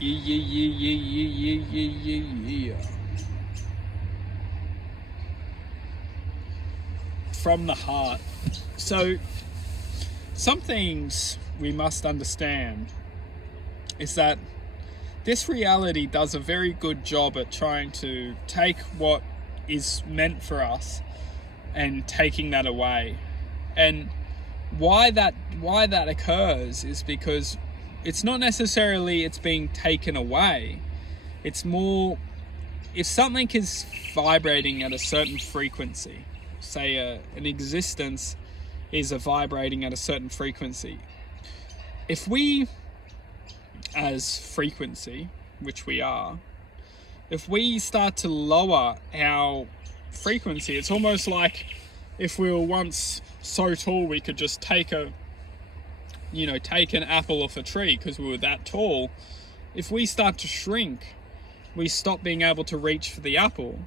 Yeah. From the heart. So, some things we must understand is that this reality does a very good job at trying to take what is meant for us and taking that away. And why that occurs is because it's not necessarily it's being taken away. It's more, if something is vibrating at a certain frequency, say an existence is vibrating at a certain frequency. If we, as frequency, which we are, if we start to lower our frequency, it's almost like if we were once so tall we could just take an apple off a tree because we were that tall. If we start to shrink, we stop being able to reach for the apple.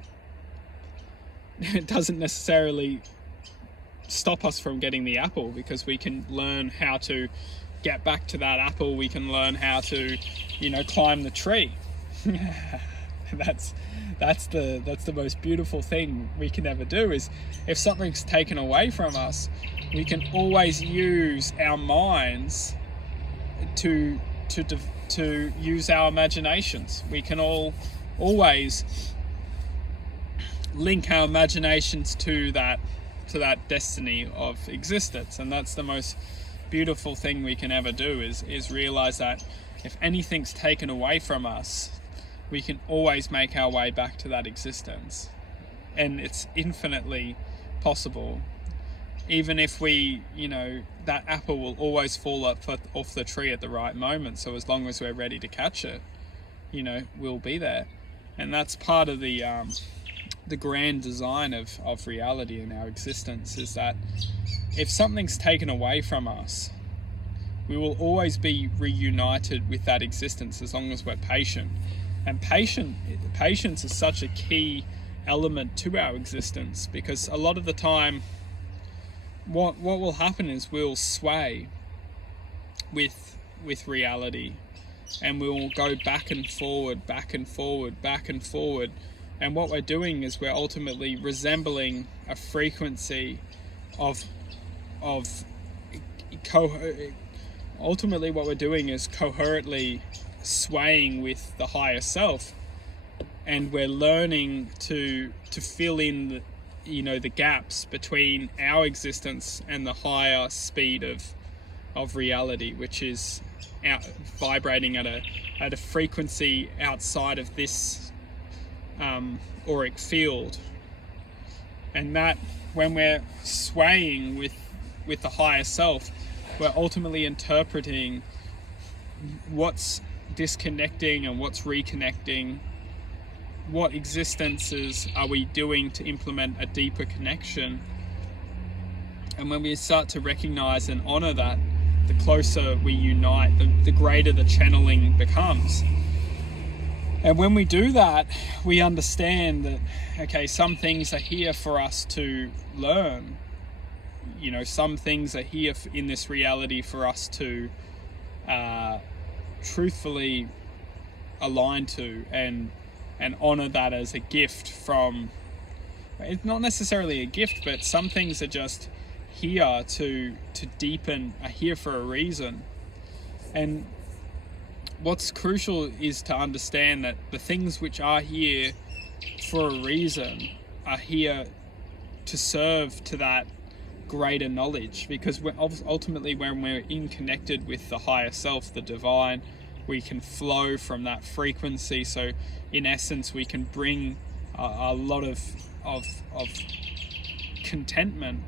It doesn't necessarily stop us from getting the apple, because we can learn how to get back to that apple. We can learn how to, climb the tree. That's the most beautiful thing we can ever do, is if something's taken away from us, we can always use our minds to use our imaginations. We can always link our imaginations to that destiny of existence. And that's the most beautiful thing we can ever do, is realize that if anything's taken away from us, we can always make our way back to that existence. And it's infinitely possible. Even if we, that apple will always fall off the tree at the right moment. So as long as we're ready to catch it, we'll be there. And that's part of the grand design of reality in our existence, is that if something's taken away from us, we will always be reunited with that existence as long as we're patient. And patience is such a key element to our existence, because a lot of the time what will happen is we'll sway with reality, and we'll go back and forward. And what we're doing is we're ultimately resembling a frequency ultimately what we're doing is coherently swaying with the higher self, and we're learning to fill in the gaps between our existence and the higher speed of reality, which is vibrating at a frequency outside of this auric field. And that, when we're swaying with the higher self, we're ultimately interpreting what's disconnecting and what's reconnecting. What existences are we doing to implement a deeper connection? And when we start to recognize and honor that, the closer we unite, the greater the channeling becomes. And when we do that, we understand that, okay, some things are here for us to learn. Some things are here in this reality for us to truthfully align to and honor that as a gift from, it's not necessarily a gift, but some things are just here to deepen, are here for a reason. And what's crucial is to understand that the things which are here for a reason are here to serve to that greater knowledge, because ultimately when we're connected with the higher self, the divine, we can flow from that frequency. So in essence, we can bring a lot of contentment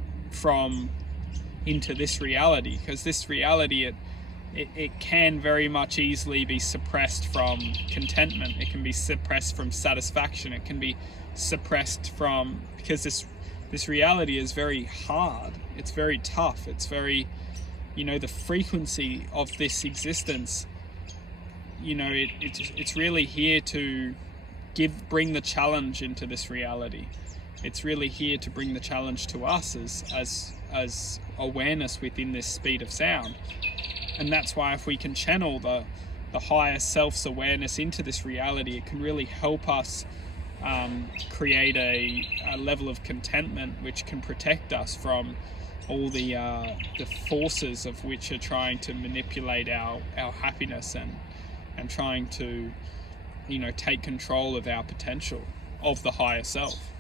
into this reality, because this reality, it can very much easily be suppressed from contentment. It can be suppressed from satisfaction. It can be suppressed because this reality is very hard. It's very tough. It's very, the frequency of this existence, it's really here to bring the challenge into this reality. It's really here to bring the challenge to us as awareness within this speed of sound. And that's why if we can channel the the higher self's awareness into this reality, it can really help us create a level of contentment which can protect us from all the forces of which are trying to manipulate our happiness and trying to take control of our potential of the higher self.